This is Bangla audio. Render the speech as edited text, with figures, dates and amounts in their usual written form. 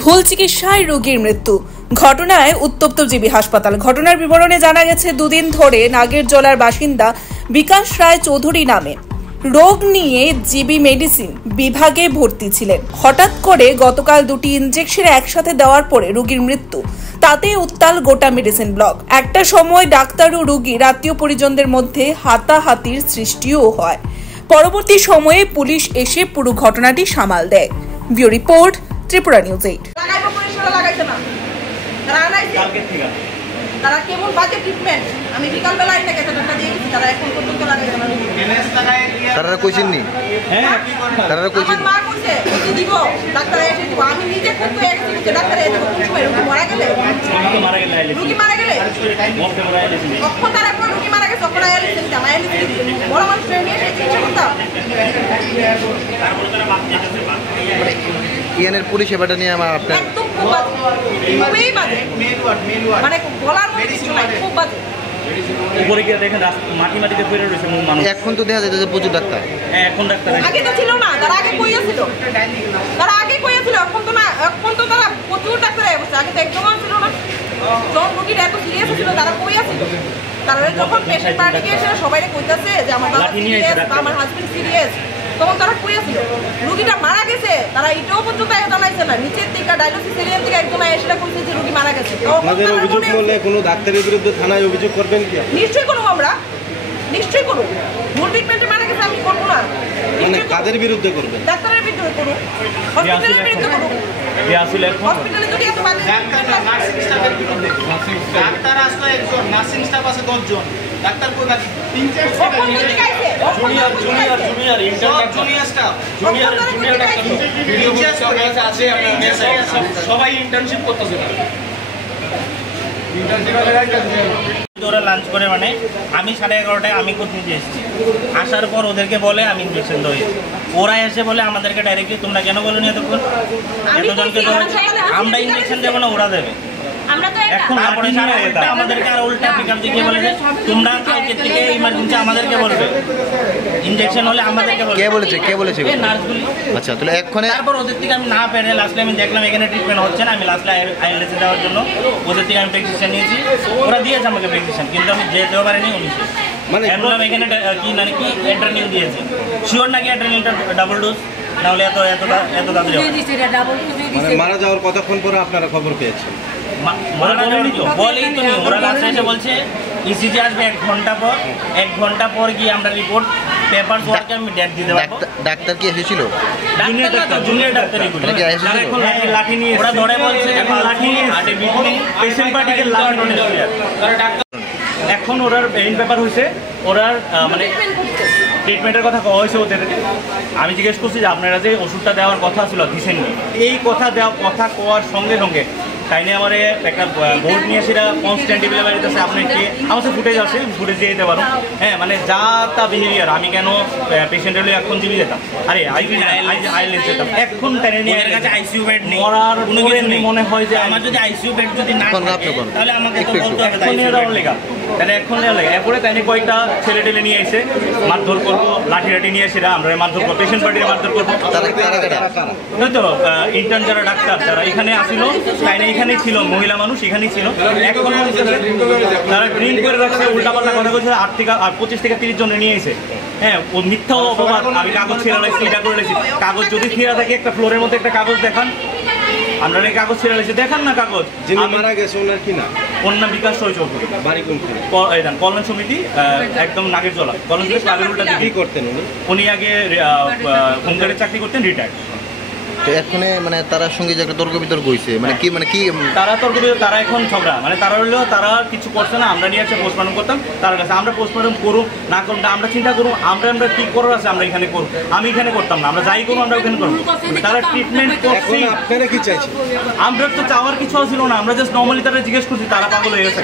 ভুল চিকিৎসায় রোগীর মৃত্যু। ঘটনায় উত্তপ্ত জিবি হাসপাতাল। ঘটনার বিবরণে জানা গেছে, দুদিন ধরে নাগেরজলার বাসিন্দা বিকাশ রায় চৌধুরী নামে রোগ নিয়ে জিবি মেডিসিন বিভাগে ভর্তি ছিলেন। হঠাৎ করে গতকাল দুটি ইনজেকশন একসাথে দেওয়ার পরে রোগীর মৃত্যু। তাতে উত্তাল গোটা মেডিসিন ব্লক। একটা সময় ডাক্তার ও রোগীর আত্মীয় পরিজনদের মধ্যে হাতাহাতির সৃষ্টিও হয়। পরবর্তী সময়ে পুলিশ এসে পুরো ঘটনাটি সামাল দেয়। Bureau report, Tripura news 8। তারা কেমন বাজে ট্রিটমেন্ট, আমি বিকাল বেলা এনে গেছে টাকা দিয়ে দিচ্ছি, তারা এখন পর্যন্ত লাগাইছে না। তারা কইছেন নি? হ্যাঁ, তারা কইছেন। মা কইছে কি দিব, ডাক্তার এসে দিব। আমি নিজে খুব হয়ে গেছি যে ডাক্তার এসে দিব। সময় রোগী মারা গেলে রোগী মারা গেলে তখন তারা কোন রোগী মারা গেছে তখন আয়ালিস দিতাম, আয়ালিস দিতাম। বড় মানুষ নিয়ে এসে চিকিৎসা করতাম। ইয়ানের পুলিশ সেবাটা নিয়ে আমার আপনার একদম খুব বাজে, মানে বলার মতো কিছু নাই, খুব বাজে। উপরে গিয়ে দেখেন মাটিতে পড়ে রয়েছে মানুষ। এখন তো দেখা যাচ্ছে যে প্রচুর ডাক্তার। হ্যাঁ, এখন ডাক্তার আগে তো ছিল না, তারা আগে কইয়াছিল, এখন তো না, এখন তো তারা প্রচুর ডাক্তার হয়ে গেছে। আগে তো একদম ছিল না। যখন রোগীটা এত সিরিয়াস ছিল তারা কইয়াছিল। তারা যখন পেশেন্ট পার্টিকে এসে সবাই কইতাছে যে আমার বাবা সিরিয়াস বা আমার হাজবেন্ড সিরিয়াস, তখন তারা কইয়াছিল। রোগীটা মারা গেছে, তারা এটাও পর্যন্ত জানাইছে না। নিচের থেকে ডায়ালিসিস এরিয়া থেকে একজন এসে কইছে যে রোগী মারা গেছে। আপনাদের অভিযোগ করলে কোনো ডাক্তারের বিরুদ্ধে থানায় অভিযোগ করবেন কি? নিশ্চয়ই করব, আমরা নিশ্চয়ই করব। ভুল ট্রিটমেন্টে মারা গেছে আমি করব না। মানে কাদের বিরুদ্ধে করবেন? ডাক্তারের বিরুদ্ধে করব, হসপিটালের বিরুদ্ধে করব। হসপিটালে যদি এত বাজে নার্সিং স্টাফের বিরুদ্ধে, ডাক্তার আসলে একজন, নার্সিং স্টাফ আছে 10 জন, ডাক্তার কোন নাকি 3-4 junior intern junior staff junior doctor video আছে আপনার মেসে সবাই ইন্টার্নশিপ করতেছে। ওরা লাঞ্চ করে, মানে আমি 11:30টায় আমি কোচিং দিয়ে এসেছি। আসার পর ওদেরকে বলে আমি ইঞ্জেকশন দেবো। ওরা এসে বলে আমাদেরকে ডাইরেক্টলি তোমরা কেন বলো নি এতক্ষণ, এতজনকে আমরা ইঞ্জেকশন দেবো না, ওরা দেবে। এখন আমাদেরকে আর উল্টা পিকআপ দিয়ে বলে যে তোমরা কালকে থেকে ইমার্জেন্সি আমাদেরকে বলবে, ইনজেকশন হলে আমাদেরকে বলবে। কে বলেছে নার্সগুলি। আচ্ছা, তাহলে এক্ষণে তারপর ওদের থেকে আমি না পেরে লাস্টে আমি দেখলাম এখানে ট্রিটমেন্ট হচ্ছে না, আমি লাস্টে আইএলএসে দেওয়ার জন্য ওদের থেকে আমি প্রেসক্রিপশন নিয়েছি। ওরা দিয়েছে আমাকে প্রেসক্রিপশন, কিন্তু আমি যেতেও পারিনি। মানে এখানে কি মানে কি অ্যাড্রেনালিন দিয়েছে, শিওর নাকি অ্যাড্রেনালিনটা ডাবল ডোজ, নাহলে এত তাড়াতাড়ি মারা যাওয়ার কতক্ষণ পরে আপনারা খবর পেয়েছেন? বলেই তো নেই, ওরা লাস্টে এসে বলছে ইসিজি আসবে 1 ঘন্টা পর গিয়ে আমরা রিপোর্ট পেপার ওয়ার্কে আমি ডেট দিতে পারবো। ডাক্তার কি এসেছিল? জুনিয়র ডাক্তার এগুলো লাঠি নিয়ে ওরা ধরে বলছে এখন লাঠি নিয়ে হাটে বিটনি পেশেন্ট পার্টিকে লাঠি নিয়ে এখন ওরার মেইন ব্যাপার হয়েছে ওরার মানে ট্রিটমেন্টের কথা কওয়া হয়েছে ওদের। আমি জিজ্ঞেস করছি যে আপনারা যে ওষুধটা দেওয়ার কথা ছিল দিচ্ছেননি, এই কথা কোয়ার সঙ্গে সঙ্গে তাই নিয়ে আমার একটা বোর্ড নিয়ে সেটা কনস্ট্যান্ট টেবিলে বাড়িতেছে। আপনি কি আমার সাথে ফুটেজ আছে, ফুটেজ দিয়ে দিতে পারো। হ্যাঁ, মানে যা তা বিহেভিয়ার। আমি কেন পেশেন্টের হলে এখন জিবি যেতাম, আরে আইএলএস যেতাম, এখন টেনে নিয়ে আইসিইউ বেড নেই, মরার মনে হয় যে আমার যদি আইসিইউ বেড যদি না তাহলে আমাকে তো বলতে হবে তাহলে এখন লেগে। এরপরে তাই নিয়ে কয়েকটা ছেলে টেলে নিয়ে এসে মারধর করবো, লাঠি নিয়ে এসে আমরা মারধর করবো, পেশেন্ট পার্টির মারধর করবো। ওই তো ইন্টার্ন যারা ডাক্তার যারা এখানে আসিল, তাই না এখানেই ছিল, মহিলা মানুষ এখানেই ছিল। এখন তারা ড্রিঙ্ক করে রাখছে, উল্টাপাল্টা কথা বলছে। 25 থেকে 30 জন নিয়ে এসে, হ্যাঁ, ও মিথ্যা অপবাদ। আমি কাগজ ছেড়ে লাগছি, এটা করে লাগছি। কাগজ যদি ছেঁড়া থাকে একটা ফ্লোরের মধ্যে একটা কাগজ দেখান, আমরা কাগজ ছেড়ে লাগছি, দেখান না কাগজ। যিনি মারা গেছে ওনার কি না? ওর নাম বিকাশ রায় চৌধুরী, বাড়ি কোনখানে? কল্যাণ সমিতি, একদম নাগেরজলা। কল্যাণ সমিতি কি করতেন উনি আগে হোমগার্ডের চাকরি করতেন, রিটায়ার্ড। তো এখানে মানে তার সঙ্গে যে একটা তর্ক বিতর্ক হয়েছে, মানে কি তারা তর্ক বিতর্ক, তারা এখন ঝগড়া, মানে তারা হলেও তারা কিছু করছে না। আমরা নিয়ে আসছে পোস্টমর্টম করতাম তার কাছে, আমরা পোস্টমর্টম করুন না করুন আমরা চিন্তা করুন, আমরা কি করার আছে আমরা এখানে করুন। আমি এখানে করতাম না, আমরা যাই করুন আমরা ওখানে করবো। তারা ট্রিটমেন্ট করছি, আপনারা কি চাইছেন? আমরা তো চাওয়ার কিছু ছিল না, আমরা জাস্ট নর্মালি তারা জিজ্ঞেস করছি, তারা পাগল হয়ে গেছে।